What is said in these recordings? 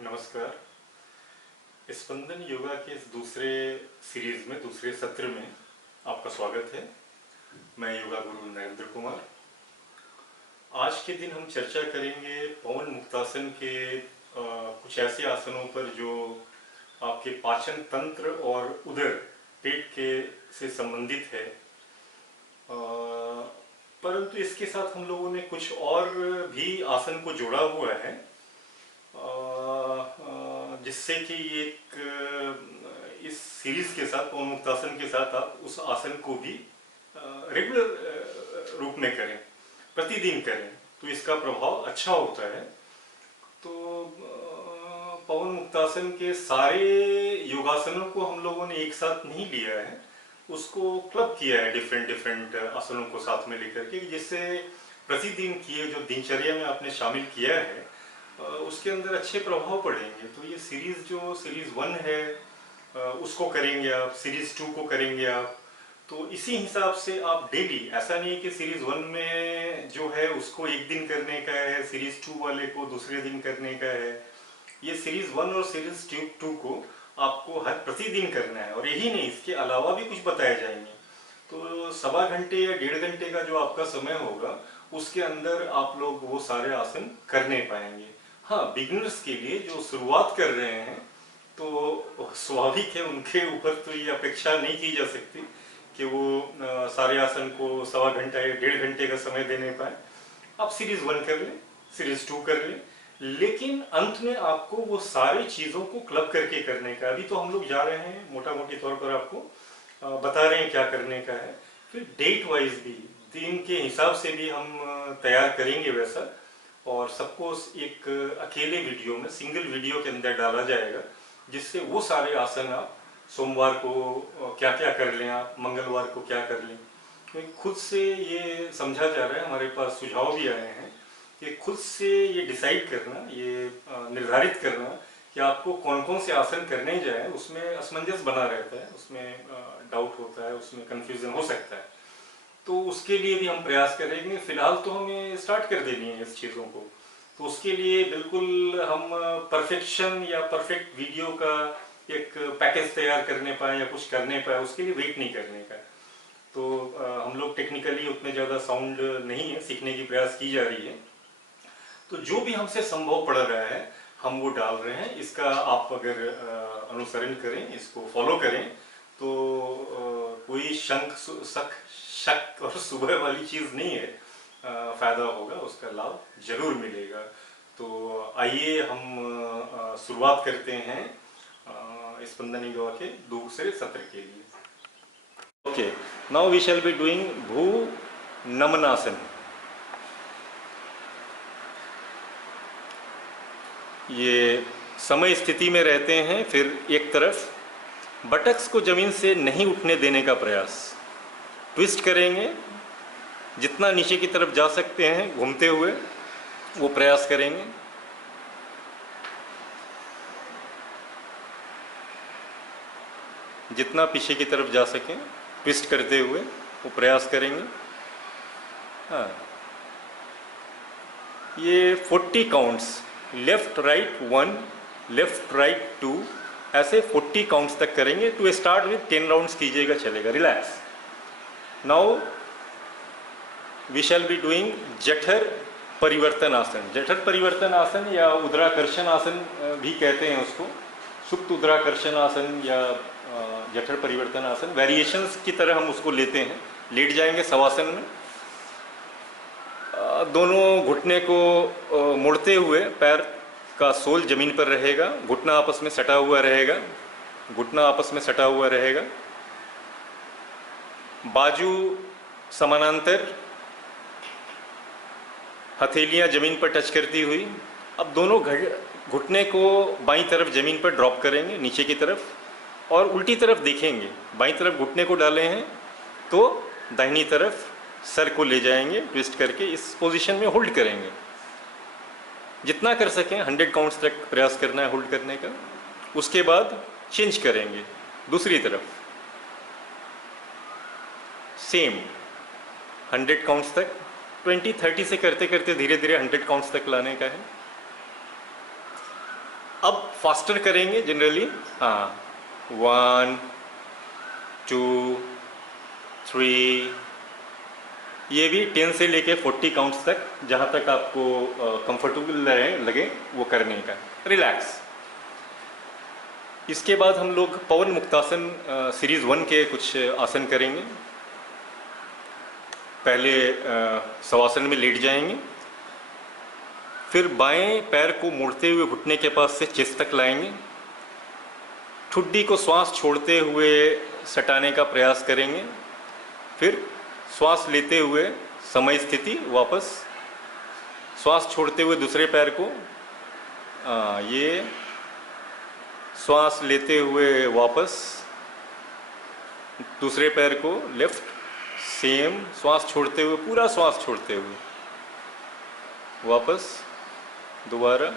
नमस्कार। स्पंदन योगा के इस दूसरे सीरीज में, दूसरे सत्र में आपका स्वागत है। मैं योगा गुरु नरेंद्र कुमार। आज के दिन हम चर्चा करेंगे पवन मुक्तासन के कुछ ऐसे आसनों पर जो आपके पाचन तंत्र और उदर, पेट के से संबंधित है। परंतु इसके साथ हम लोगों ने कुछ और भी आसन को जोड़ा हुआ है, जिससे कि इस सीरीज के साथ, पवन मुक्तासन के साथ आप उस आसन को भी रेगुलर रूप में करें, प्रतिदिन करें, तो इसका प्रभाव अच्छा होता है। तो पवन मुक्तासन के सारे योगासनों को हम लोगों ने एक साथ नहीं लिया है, उसको क्लब किया है डिफरेंट आसनों को साथ में लेकर के, जिससे प्रतिदिन किए जो दिनचर्या में आपने शामिल किया है उसके अंदर अच्छे प्रभाव पड़ेंगे। तो ये सीरीज 1 है उसको करेंगे आप, सीरीज 2 को करेंगे आप। तो इसी हिसाब से आप डेली, ऐसा नहीं है कि सीरीज 1 में जो है उसको एक दिन करने का है, सीरीज 2 वाले को दूसरे दिन करने का है। ये सीरीज 1 और सीरीज 2 को आपको हर प्रतिदिन करना है, और यही नहीं, इसके अलावा भी कुछ बताए जाएंगे। तो सवा घंटे या 1.5 घंटे का जो आपका समय होगा उसके अंदर आप लोग वो सारे आसन करने पाएंगे। हाँ, बिगिनर्स के लिए जो शुरुआत कर रहे हैं तो स्वाभाविक है, उनके ऊपर तो ये अपेक्षा नहीं की जा सकती कि वो सारे आसन को सवा घंटा या 1.5 घंटे का समय देने पाए। आप सीरीज 1 कर लें, सीरीज 2 कर लें, लेकिन अंत में आपको वो सारी चीज़ों को क्लब करके करने का। अभी तो हम लोग जा रहे हैं, मोटा मोटी तौर पर आपको बता रहे हैं क्या करने का है। फिर डेट वाइज भी, दिन के हिसाब से भी हम तैयार करेंगे वैसा, और सबको एक अकेले वीडियो में, सिंगल वीडियो के अंदर डाला जाएगा, जिससे वो सारे आसन आप सोमवार को क्या क्या कर लें, आप मंगलवार को क्या कर लें। क्योंकि खुद से ये समझा जा रहा है, हमारे पास सुझाव भी आए हैं कि खुद से ये डिसाइड करना, ये निर्धारित करना कि आपको कौन कौन से आसन करने जाए, उसमें असमंजस बना रहता है, उसमें डाउट होता है, उसमें कन्फ्यूजन हो सकता है। तो उसके लिए भी हम प्रयास करेंगे। फिलहाल तो हमें स्टार्ट कर देनी है इस चीज़ों को, तो उसके लिए बिल्कुल हम परफेक्शन या परफेक्ट वीडियो का एक पैकेज तैयार करने पाए या कुछ करने पाए, उसके लिए वेट नहीं करने का। तो हम लोग टेक्निकली उतने ज़्यादा साउंड नहीं है, सीखने की प्रयास की जा रही है। तो जो भी हमसे संभव पड़ रहा है हम वो डाल रहे हैं। इसका आप अगर अनुसरण करें, इसको फॉलो करें, तो कोई शक और सुबह वाली चीज़ नहीं है, फ़ायदा होगा, उसका लाभ जरूर मिलेगा। तो आइए हम शुरुआत करते हैं स्पंदन योगा के दूसरे सत्र के लिए। Okay, now we shall be doing Bhu Namanasana. ये समय स्थिति में रहते हैं, फिर एक तरफ बटक्स को जमीन से नहीं उठने देने का प्रयास, ट्विस्ट करेंगे, जितना नीचे की तरफ जा सकते हैं घूमते हुए वो प्रयास करेंगे। जितना पीछे की तरफ जा सकें ट्विस्ट करते हुए वो प्रयास करेंगे। हाँ, ये 40 counts, left right 1, left right 2, ऐसे 40 काउंट्स तक करेंगे। टू स्टार्ट विथ 10 राउंड्स कीजिएगा, चलेगा। Relax. Now we shall be doing जठर परिवर्तन आसन। जठर परिवर्तन आसन या उदराकर्षण आसन भी कहते हैं उसको, सुप्त उदराकर्षण आसन या जठर परिवर्तन आसन, वेरिएशंस की तरह हम उसको लेते हैं। लेट जाएंगे शवासन में, दोनों घुटने को मुड़ते हुए, पैर का सोल जमीन पर रहेगा, घुटना आपस में सटा हुआ रहेगा, घुटना आपस में सटा हुआ रहेगा, बाजू समानांतर, हथेलियां जमीन पर टच करती हुई। अब दोनों घुटने को बाईं तरफ जमीन पर ड्रॉप करेंगे, नीचे की तरफ, और उल्टी तरफ देखेंगे। बाईं तरफ घुटने को डाले हैं तो दाहिनी तरफ सर को ले जाएंगे ट्विस्ट करके, इस पोजीशन में होल्ड करेंगे। जितना कर सकें 100 काउंट्स तक प्रयास करना है होल्ड करने का। उसके बाद चेंज करेंगे दूसरी तरफ, सेम 100 काउंट्स तक, 20-30 से करते करते धीरे धीरे 100 काउंट्स तक लाने का है। अब फास्टर करेंगे जनरली। हाँ, 1 2 3, ये भी 10 से लेके 40 काउंट्स तक, जहाँ तक आपको कंफर्टेबल लगे वो करने का। रिलैक्स। इसके बाद हम लोग पवन मुक्तासन सीरीज़ 1 के कुछ आसन करेंगे। पहले शवासन में लेट जाएंगे, फिर बाएं पैर को मोड़ते हुए घुटने के पास से चेस्ट तक लाएंगे, ठुड्डी को श्वास छोड़ते हुए सटाने का प्रयास करेंगे, फिर श्वास लेते हुए समय स्थिति वापस, श्वास छोड़ते हुए दूसरे पैर को ये श्वास लेते हुए वापस, दूसरे पैर को लेफ्ट, सेम श्वास छोड़ते हुए, पूरा श्वास छोड़ते हुए वापस, दोबारा।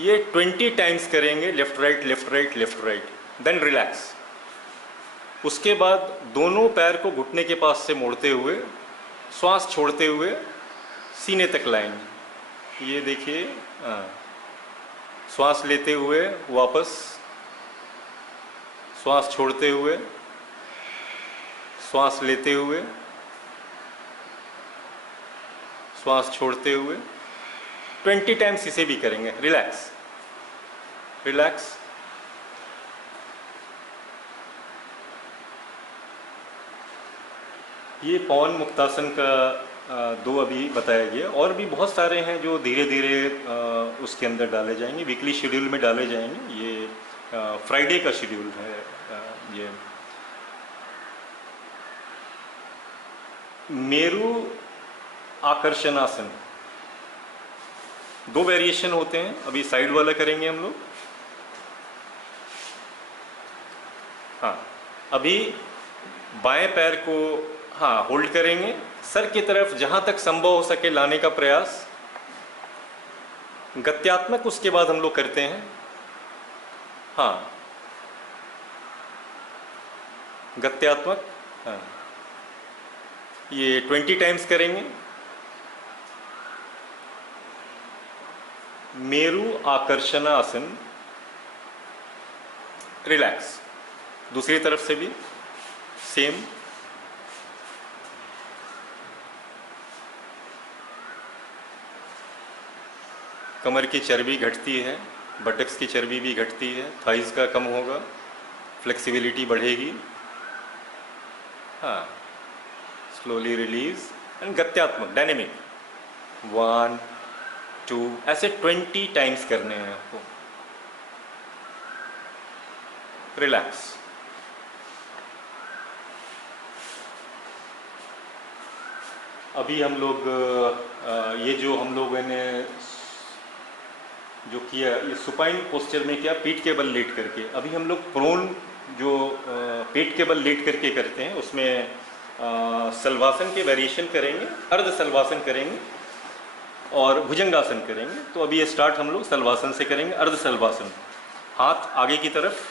ये 20 टाइम्स करेंगे, left right left right left right, then relax. उसके बाद दोनों पैर को घुटने के पास से मोड़ते हुए, श्वास छोड़ते हुए सीने तक लाएंगे। ये देखिए, श्वास लेते हुए वापस, श्वास छोड़ते हुए, श्वास लेते हुए, श्वास छोड़ते हुए, 20 टाइम्स इसे भी करेंगे। Relax relax. ये पवन मुक्तासन का 2 अभी बताया गया, और भी बहुत सारे हैं जो धीरे धीरे उसके अंदर डाले जाएंगे, वीकली शेड्यूल में डाले जाएंगे। ये फ्राइडे का शेड्यूल है। ये मेरु आकर्षणासन, 2 वेरिएशन होते हैं। अभी साइड वाला करेंगे हम लोग। हाँ, अभी बाएं पैर को होल्ड करेंगे, सर की तरफ जहां तक संभव हो सके लाने का प्रयास। गत्यात्मक उसके बाद हम लोग करते हैं। हाँ, गत्यात्मक। हाँ, ये 20 टाइम्स करेंगे। मेरु आकर्षणासन, रिलैक्स। दूसरी तरफ से भी सेम। कमर की चर्बी घटती है, बटक्स की चर्बी भी घटती है, थाइस का कम होगा, फ्लेक्सिबिलिटी बढ़ेगी। हाँ, स्लोली रिलीज एंड गत्यात्मक डायनेमिक। 1 2, ऐसे 20 टाइम्स करने हैं आपको। रिलैक्स। अभी हम लोग ये जो हम लोगों ने जो किया, ये सुपाइन पोस्चर में किया, पीठ के बल लेट करके। अभी हम लोग प्रोन जो पीठ के बल लेट करके करते हैं, उसमें सलवासन के वेरिएशन करेंगे, अर्ध सलवासन करेंगे और भुजंगासन करेंगे। तो अभी ये स्टार्ट हम लोग सलवासन से करेंगे। अर्ध सलवासन, हाथ आगे की तरफ,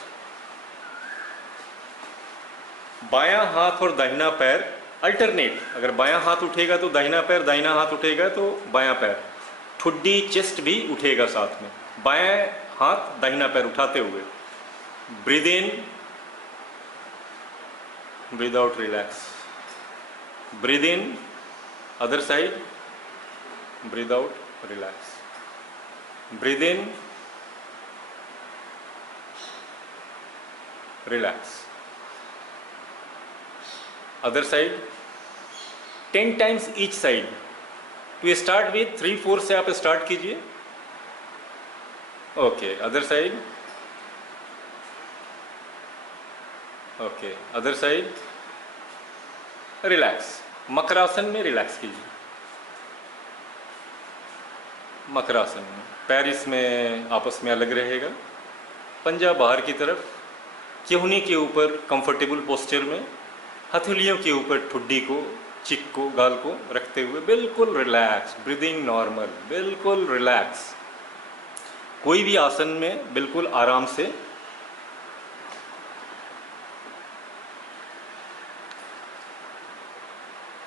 बायां हाथ और दाहिना पैर अल्टरनेट। अगर बायां हाथ उठेगा तो दाहिना पैर, दाहिना हाथ उठेगा तो बायां पैर, ठुड्डी चेस्ट भी उठेगा साथ में। बायां हाथ दाहिना पैर उठाते हुए, breathe in, breathe out, relax. Breathe in, other side, breathe out, relax. Breathe in, relax. Other side, 10 times each side. तो स्टार्ट विथ 3-4 से आप स्टार्ट कीजिए। Okay, other side. Okay, other side, relax. Makarasana में रिलैक्स कीजिए। मकरासन में पैर इसमें आपस में अलग रहेगा, पंजा बाहर की तरफ, चिहुनी के ऊपर कंफर्टेबल पोस्चर में, हथेलियों के ऊपर ठुड्डी को, चिक को, गाल को रखते हुए बिल्कुल रिलैक्स, ब्रीदिंग नॉर्मल, बिल्कुल रिलैक्स। कोई भी आसन में बिल्कुल आराम से।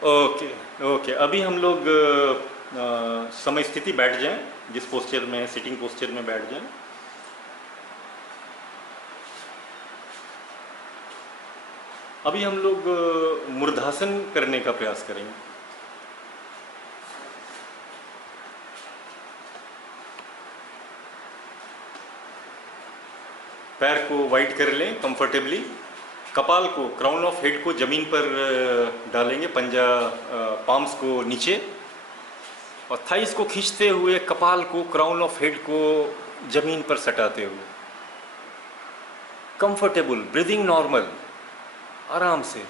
ओके ओके, अभी हम लोग समय स्थिति बैठ जाएं, जिस पोस्चर में, सिटिंग पोस्चर में बैठ जाएं। अभी हम लोग मूर्धासन करने का प्रयास करेंगे। पैर को वाइड कर लें कंफर्टेबली, कपाल को, क्राउन ऑफ हेड को जमीन पर डालेंगे, पंजा पाम्स को नीचे, और थाइस को खींचते हुए कपाल को, क्राउन ऑफ हेड को जमीन पर सटाते हुए, कंफर्टेबल, ब्रीदिंग नॉर्मल, आराम से।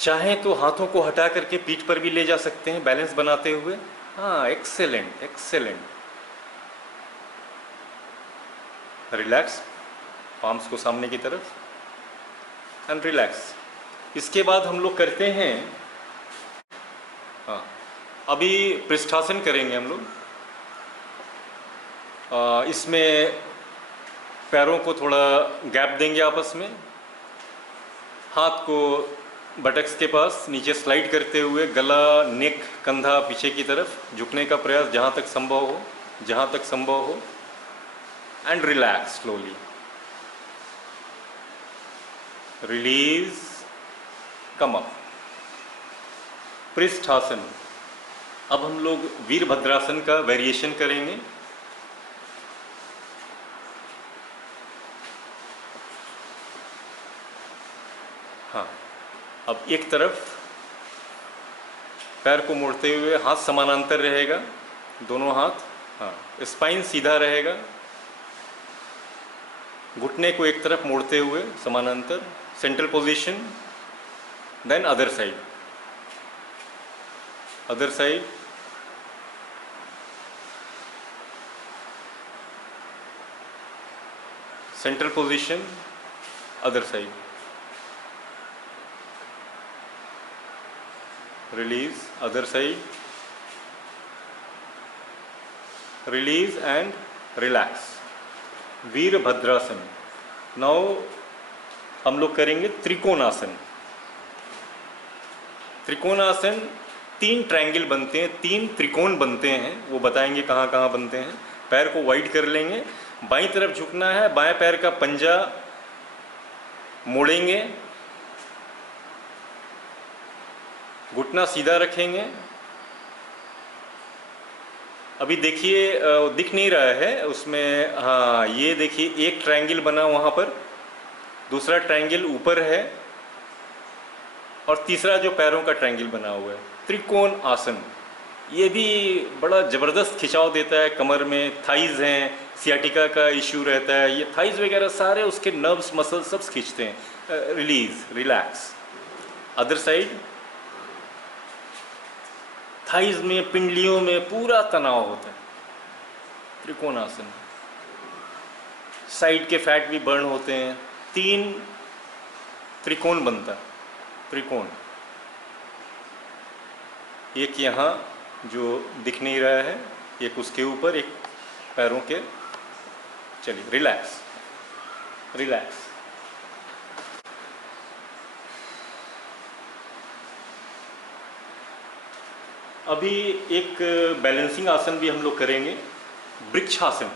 चाहें तो हाथों को हटा करके पीठ पर भी ले जा सकते हैं बैलेंस बनाते हुए। हाँ, एक्सेलेंट एक्सेलेंट। रिलैक्स, पाम्स को सामने की तरफ एंड रिलैक्स। इसके बाद हम लोग करते हैं, हाँ, अभी पृष्ठासन करेंगे हम लोग। इसमें पैरों को थोड़ा गैप देंगे आपस में, हाथ को बटक्स के पास नीचे स्लाइड करते हुए, गला, नेक, कंधा पीछे की तरफ झुकने का प्रयास जहाँ तक संभव हो, जहाँ तक संभव हो, and relax slowly. Release, come up. पृष्ठासन। अब हम लोग वीरभद्रासन का वेरिएशन करेंगे। हाँ, अब एक तरफ पैर को मोड़ते हुए, हाथ समानांतर रहेगा, दोनों हाथ, हाँ, स्पाइन सीधा रहेगा, घुटने को एक तरफ मोड़ते हुए समानांतर, central position, then other side, other side, central position, other side, release, other side, release and relax. Virabhadrasana. Now हम लोग करेंगे त्रिकोणासन। त्रिकोणासन 3 ट्रायंगल बनते हैं, 3 त्रिकोण बनते हैं, वो बताएंगे कहाँ कहाँ बनते हैं। पैर को वाइड कर लेंगे, बाईं तरफ झुकना है, बाएं पैर का पंजा मोड़ेंगे, घुटना सीधा रखेंगे। अभी देखिए, दिख नहीं रहा है उसमें, हाँ, ये देखिए एक ट्रायंगल बना वहाँ पर, दूसरा ट्रायंगल ऊपर है, और तीसरा जो पैरों का ट्रायंगल बना हुआ है, त्रिकोण आसन। ये भी बड़ा ज़बरदस्त खिंचाव देता है कमर में, थाइज हैं, सियाटिका का इश्यू रहता है, ये थाइज वगैरह सारे उसके नर्व्स, मसल्स सब खींचते हैं। Release, relax. Other side, thighs में, पिंडलियों में पूरा तनाव होता है, त्रिकोणासन। साइड के फैट भी बर्न होते हैं। 3 त्रिकोण बनता है, त्रिकोण। एक यहाँ जो दिख नहीं रहा है, एक उसके ऊपर, एक पैरों के। चलिए, रिलैक्स, रिलैक्स। अभी एक बैलेंसिंग आसन भी हम लोग करेंगे, वृक्षासन।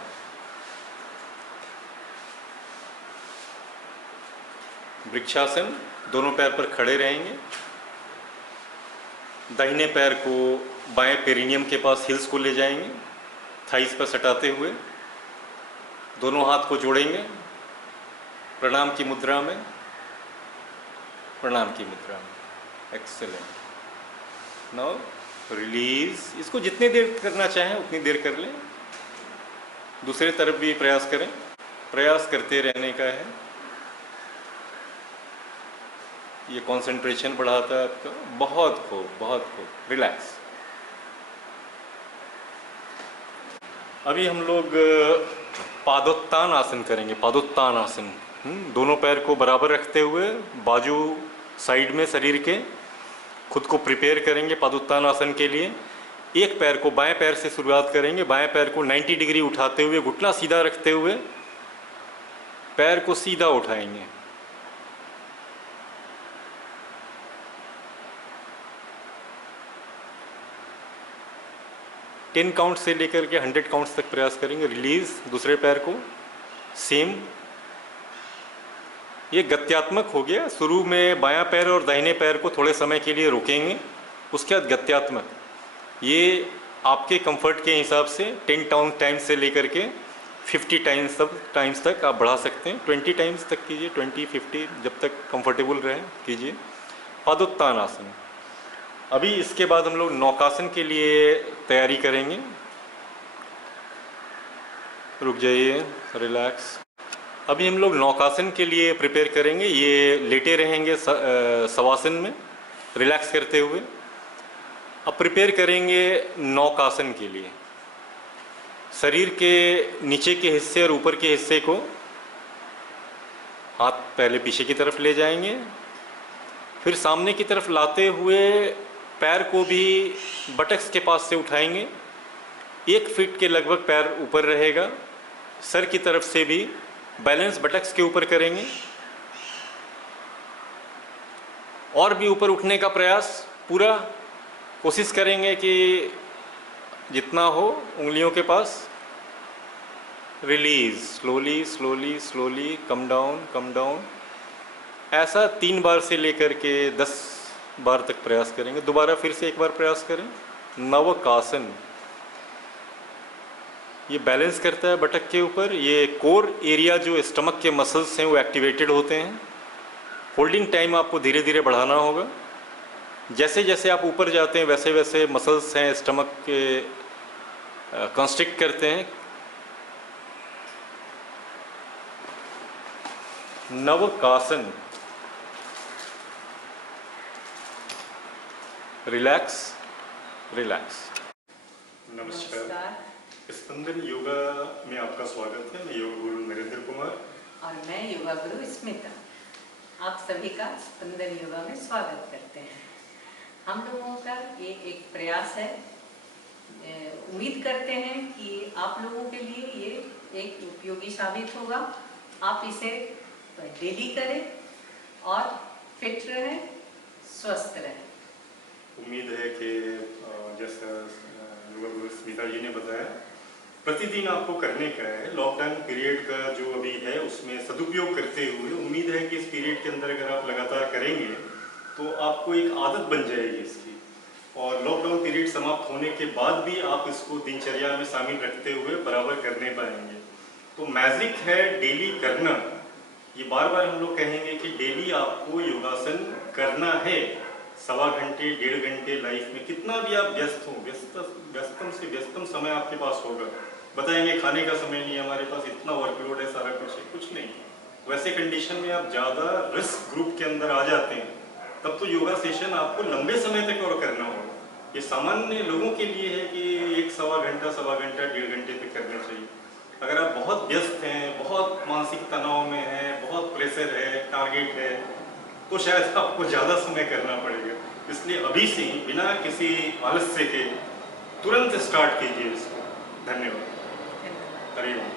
वृक्षासन, दोनों पैर पर खड़े रहेंगे, दाहिने पैर को बाएं पेरिनियम के पास, हिल्स को ले जाएंगे, थाइस पर सटाते हुए, दोनों हाथ को जोड़ेंगे प्रणाम की मुद्रा में, प्रणाम की मुद्रा में। एक्सेलेंट। Now release. इसको जितनी देर करना चाहें उतनी देर कर लें। दूसरे तरफ भी प्रयास करें, प्रयास करते रहने का है। ये कंसंट्रेशन बढ़ाता है आपका। बहुत खूब, बहुत खूब। रिलैक्स। अभी हम लोग पादोत्तान आसन करेंगे। पादोत्तान आसन, दोनों पैर को बराबर रखते हुए, बाजू साइड में शरीर के, खुद को प्रिपेयर करेंगे पादोत्तान आसन के लिए। एक पैर को, बाएं पैर से शुरुआत करेंगे, बाएं पैर को 90 डिग्री उठाते हुए, घुटना सीधा रखते हुए पैर को सीधा उठाएंगे। टेन काउंट से लेकर के 100 काउंट्स तक प्रयास करेंगे। रिलीज। दूसरे पैर को सेम ये गत्यात्मक हो गया। शुरू में बायां पैर और दाहिने पैर को थोड़े समय के लिए रोकेंगे, उसके बाद गत्यात्मक। ये आपके कंफर्ट के हिसाब से 10 टाइम्स से लेकर के 50 टाइम्स तक आप बढ़ा सकते हैं। 20 टाइम्स तक कीजिए, 20, 50, जब तक कंफर्टेबल रहे कीजिए। पादोत्तानासन। अभी इसके बाद हम लोग नौकासन के लिए तैयारी करेंगे। रुक जाइए, रिलैक्स। अभी हम लोग नौकासन के लिए प्रिपेयर करेंगे। ये लेटे रहेंगे शवासन में, रिलैक्स करते हुए। अब प्रिपेयर करेंगे नौकासन के लिए। शरीर के नीचे के हिस्से और ऊपर के हिस्से को हाथ पहले पीछे की तरफ ले जाएंगे, फिर सामने की तरफ लाते हुए पैर को भी बटक्स के पास से उठाएंगे। 1 फीट के लगभग पैर ऊपर रहेगा। सर की तरफ से भी बैलेंस बटक्स के ऊपर करेंगे और भी ऊपर उठने का प्रयास पूरा कोशिश करेंगे कि जितना हो उंगलियों के पास। Release, slowly slowly slowly, come down. ऐसा 3 बार से लेकर के 10 बार तक प्रयास करेंगे। दोबारा फिर से एक बार प्रयास करें। नवकासन, ये बैलेंस करता है बटक के ऊपर। ये कोर एरिया जो स्टमक के मसल्स हैं वो एक्टिवेटेड होते हैं। होल्डिंग टाइम आपको धीरे धीरे बढ़ाना होगा। जैसे जैसे आप ऊपर जाते हैं वैसे वैसे मसल्स हैं स्टमक के कंस्ट्रिक्ट करते हैं। नवकासन, रिलैक्स। नमस्कार। स्पंदन योगा में आपका स्वागत है। मैं योग गुरु नरेंद्र कुमार और मैं योगा गुरु स्मिता। आप सभी का स्पंदन योगा में स्वागत करते हैं। हम लोगों का ये एक प्रयास है। उम्मीद करते हैं कि आप लोगों के लिए ये एक उपयोगी साबित होगा। आप इसे डेली करें और फिट रहें, स्वस्थ रहें। उम्मीद है कि जैसा योगा गुरु स्मिता जी ने बताया, प्रतिदिन आपको करने का है। लॉकडाउन पीरियड का जो अभी है उसमें सदुपयोग करते हुए उम्मीद है कि इस पीरियड के अंदर अगर आप लगातार करेंगे तो आपको एक आदत बन जाएगी इसकी, और लॉकडाउन पीरियड समाप्त होने के बाद भी आप इसको दिनचर्या में शामिल रखते हुए बराबर करने पाएंगे। तो मैजिक है डेली करना। ये बार बार हम लोग कहेंगे कि डेली आपको योगासन करना है। 1.25 घंटे 1.5 घंटे लाइफ में कितना भी आप व्यस्त हो, व्यस्तम से व्यस्तम समय आपके पास होगा। बताएंगे खाने का समय नहीं, हमारे पास इतना वर्कलोड है, सारा कुछ नहीं। वैसे कंडीशन में आप ज़्यादा रिस्क ग्रुप के अंदर आ जाते हैं, तब तो योगा सेशन आपको लंबे समय तक और करना होगा। ये सामान्य लोगों के लिए है कि 1.25 घंटा 1.5 घंटे तक करना चाहिए। अगर आप बहुत व्यस्त हैं, बहुत मानसिक तनाव में हैं, बहुत प्रेशर है, टारगेट है, तो शायद आपको ज़्यादा समय करना पड़ेगा। इसलिए अभी से ही बिना किसी आलस्य के तुरंत स्टार्ट कीजिए इसको। धन्यवाद। हरि ओम।